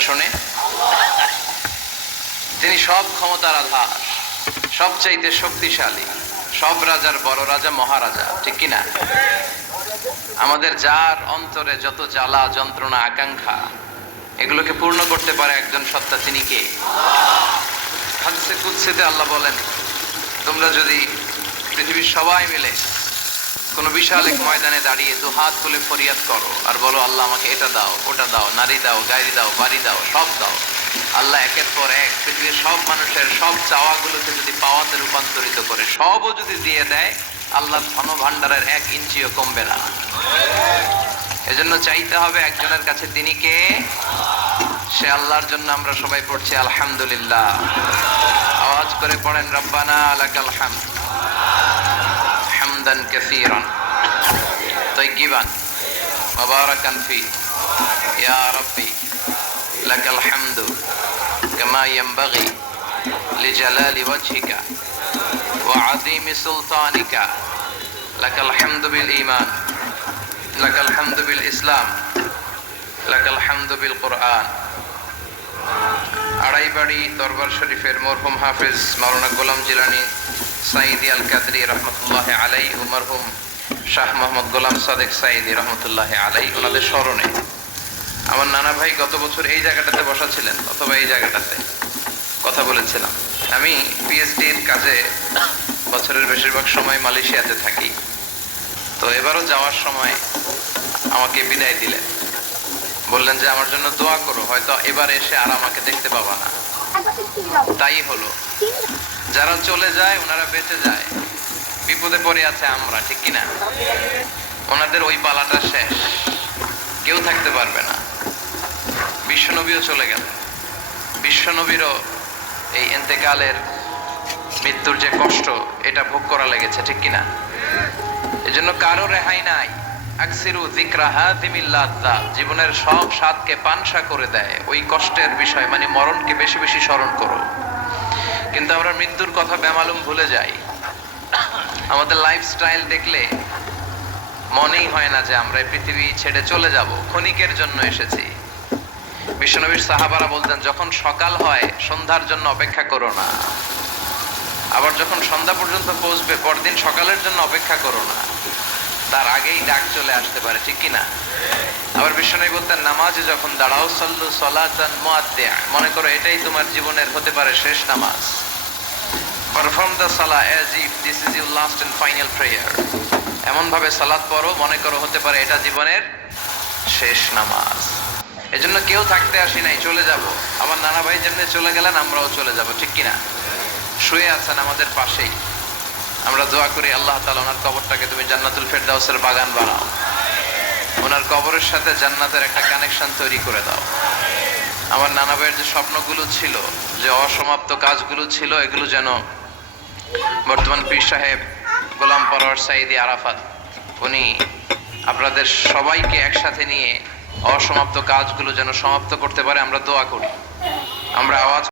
এটা শোনে? তিনি সব ক্ষমতার আধার, সবচাইতে শক্তিশালী, সব রাজার বড় রাজা, মহারাজা, ঠিক কিনা? আমাদের যার অন্তরে যত জ্বালা যন্ত্রণা আকাঙ্ক্ষা এগুলোকে পূর্ণ করতে পারে একজন সত্তা, তিনি কে? হাদিসে কুদসিতে আল্লাহ বলেন, তোমরা যদি পৃথিবীর সবাই মিলে কোন বিশাল এক ময়দানে দাঁড়িয়ে দু হাত তুলে ফরিয়াদ করো আর বলো, আল্লাহ আমাকে এটা দাও, ওটা দাও, নারী দাও, গাড়ি দাও, বাড়ি দাও, সব দাও, আল্লাহ একের পর এক পৃথিবীর সব মানুষের সব চাওয়াগুলোকে যদি পাওয়াতে রূপান্তরিত করে সবও যদি দিয়ে দেয়, আল্লাহর ধন ভান্ডারের 1 ইঞ্চিও কমবে না। এজন্য চাইতে হবে একজনের কাছে, তিনি কে? সে আল্লাহর জন্য আমরা সবাই পড়ছি আলহামদুলিল্লাহ। আওয়াজ করে পড়েন, রব্বানা লাকাল হামদ হামদান কাসীরান তাইয়িবান মুবারাকান ফি ইয়া রাব্বি লাকাল হামদু কামা ইয়ানবাগি লিজালালি ওয়াজহিকা ওয়া আযীমি সুলতানিকা লাকাল হামদু বিল ঈমান লাকাল হামদু বিল ইসলাম লাকাল হামদু বিল কুরআন। আড়াইবাড়ি দরবার শরীফের মরহুম হাফেজ মাওলানা গোলাম জিলানী সাইদি আল কাদরি রহমতুল্লাহ আলাই ও মরহুম শাহ মোহাম্মদ গোলাম সাদেক সাইদি রহমতুল্লাহ আলাই, ওনাদের স্মরণে আমার নানা ভাই গত বছর এই জায়গাটাতে বসা ছিলেন, অথবা এই জায়গাটাতে কথা বলেছিলাম। আমি পিএইচডির কাজে বছরের বেশিরভাগ সময় মালয়েশিয়াতে থাকি, তো এবারও যাওয়ার সময় আমাকে বিদায় দিলেন, বললেন যে আমার জন্য দোয়া করো, হয়তো এবার এসে আর আমাকে দেখতে পাবা না। তাই হলো, যারা চলে যায় ওনারা বেঁচে যায়, বিপদে পড়ে আছে আমরা, ঠিক কিনা? ওনাদের ওই পালাটা শেষ, কেউ থাকতে পারবে না। বিশ্বনবীও চলে গেলেন, বিশ্বনবীরও এই ইন্তেকালের মৃত্যুর যে কষ্ট এটা ভোগ করা লেগেছে, ঠিক কিনা? এজন্য কারো রেহাই নাই। আকসিরু যিকরা হাযিমিল লাযযাত, জীবনের সব স্বাদকে পানসা করে দেয় ওই কষ্টের বিষয়, মানে মরণকে বেশি বেশি স্মরণ করো। কিন্তু আমরা মৃত্যুর কথা বেমালুম ভুলে যাই। আমাদের লাইফস্টাইল দেখলে মনেই হয় না যে আমরা এই পৃথিবী ছেড়ে চলে যাব, ক্ষণিকের জন্য এসেছি। বিশ্বনবীর সাহাবারা বলতেন, যখন সকাল হয় সন্ধ্যার জন্য অপেক্ষা করো না, আবার যখন সন্ধ্যা পর্যন্ত পৌঁছবে পরদিন সকালের জন্য অপেক্ষা করো না, তার আগেই ডাক চলে আসতে পারে, ঠিক কিনা? আবার বিশ্বনবী বলতেন, নামাজে যখন দাঁড়াও সাল্লু সালাতান মুআদ্দিয়া, মনে করো এটাই তোমার জীবনের হতে পারে শেষ নামাজ। পারফর্ম দ্য সালাহ as if this is your last and final prayer, এমন ভাবে সালাত পড়ো মনে করো হতে পারে এটা জীবনের শেষ নামাজ। এজন্য কেউ থাকতে আসি নাই, চলে যাব। আমার নানা ভাই যেমনি চলে গেলেন আমরাও চলে যাব, ঠিক কিনা? শুয়ে আছেন আমাদের পাশেই, আমরা দোয়া করি আল্লাহ তাআলা ওনার কবরটাকে তুমি জান্নাতুল ফেরদাউসের বাগান বানাও, ওনার কবরের সাথে জান্নাতের একটা কানেকশন তৈরি করে দাও। আমার নানা ভাইয়ের যে স্বপ্নগুলো ছিল, যে অসমাপ্ত কাজগুলো ছিল, এগুলো যেন বর্তমান পীর সাহেব গোলাম পরওয়ার সাইদি আরাফাত উনি আপনাদের সবাইকে একসাথে নিয়ে অসমাপ্ত কাজগুলো যেন সমাপ্ত করতে পারে, আমরা দোয়া করি। আমরা আওয়াজ